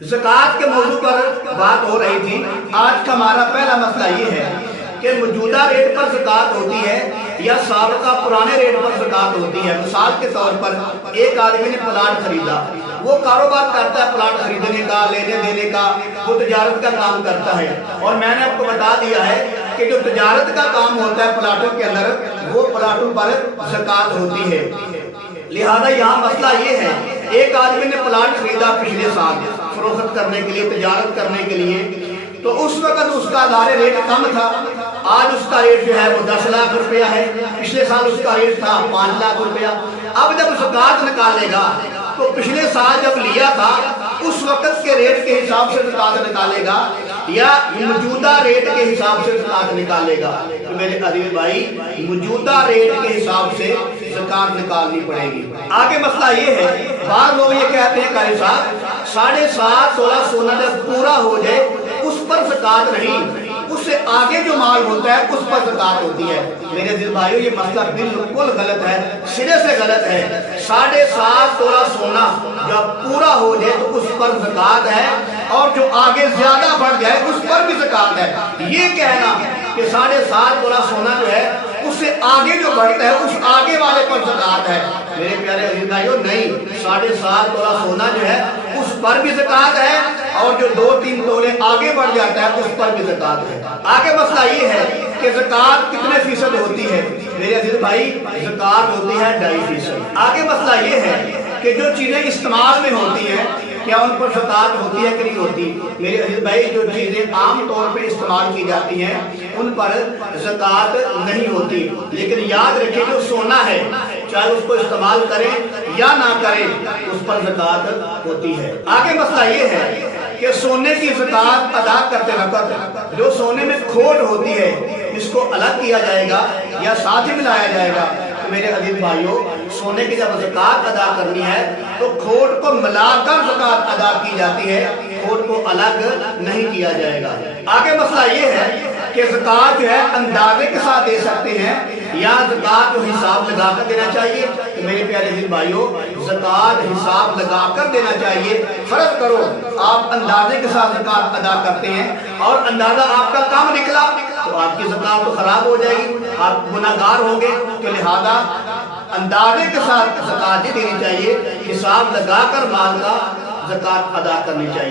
ज़कात के मौजू पर बात हो रही थी। आज का हमारा पहला मसला ये है कि मौजूदा रेट पर ज़कात होती है या साबिक़ा पुराने रेट पर ज़कात होती है। मिसाल के तौर पर एक आदमी ने प्लाट खरीदा, वो कारोबार करता है प्लाट खरीदने का, लेने देने का, वो तजारत का काम करता है। और मैंने आपको बता दिया है कि जो तजारत का काम होता है प्लाटों के अंदर, वो प्लाटों पर ज़कात होती है। लिहाजा यहाँ मसला ये है, एक आदमी ने प्लाट खरीदा पिछले साल फरोख्त करने के लिए, तजारत करने के लिए, तो उस वक्त उसका आधार रेट कम था। आज उसका रेट जो है वो 10 लाख रुपया है, पिछले साल उसका रेट था 5 लाख रुपया। अब जब ज़कात निकालेगा तो पिछले साल जब लिया था उस वक्त के रेट के हिसाब से ज़कात निकालेगा या मौजूदा रेट के हिसाब से ज़कात निकालेगा? तो मेरे अजीज भाई, मौजूदा रेट के हिसाब से ज़कात निकालनी पड़ेगी। आगे मसला ये है, बाद लोग ये कहते हैं कारी साहब 7.5 तोला सोना जब पूरा हो जाए उस पर ज़कात नहीं, उससे आगे जो माल होता है उस पर ज़कात होती है। मेरे दिल भाइयों, ये मसला बिल्कुल गलत है, सिरे से गलत है। 7.5 तोला सोना जब पूरा हो जाए तो उस पर ज़कात है, और जो आगे ज्यादा बढ़ जाए उस पर भी ज़कात है। ये कहना कि 7.5 तोला सोना जो है उससे आगे जो बढ़ता है उस आगे वाले पर ज़कात है, मेरे प्यारे अजीज भाइयों, नहीं। 7.5 तोला सोना जो है उस पर भी ज़कात है, और जो 2-3 तोले आगे बढ़ जाता है उस पर भी ज़कात है। आगे मसला ये है कि ज़कात कितने फीसद होती है? मेरे अजीज भाई, ज़कात होती है 2.5%। आगे मसला ये है कि जो चीज़ें इस्तेमाल में होती हैं, क्या उन पर ज़कात होती है कि नहीं होती? मेरे अजीज भाई, जो चीज़ें आम तौर पे इस्तेमाल की जाती हैं उन पर ज़कात नहीं होती। लेकिन याद रखें, जो सोना है चाहे उसको इस्तेमाल करें या ना करें उस पर ज़कात होती है। आगे मसला ये है कि सोने की ज़कात अदा करते वक्त जो सोने में खोट होती है इसको अलग किया जाएगा या साथ ही मिलाया जाएगा? तो मेरे अजीज भाइयों, सोने की जब ज़कात अदा करनी है तो खोट को मिलाकर ज़कात अदा की जाती है, खोट को अलग नहीं किया जाएगा। आगे मसला ये है कि ज़कात जो है अंदाजे के साथ दे सकते हैं या ज़कात जो हिसाब लगाकर देना चाहिए? तो मेरे प्यारे अजीज भाइयों, ज़कात हिसाब लगाकर देना चाहिए। फर्ज करो आप अंदाजे के साथ ज़कात अदा करते हैं और अंदाजा आपका कम निकला तो आपकी ज़कात तो खराब हो जाएगी, आप गुनाहगार होंगे। तो लिहाजा अंदाजे के साथ ज़कात नहीं देनी चाहिए, हिसाब लगाकर माल का ज़कात अदा करनी चाहिए।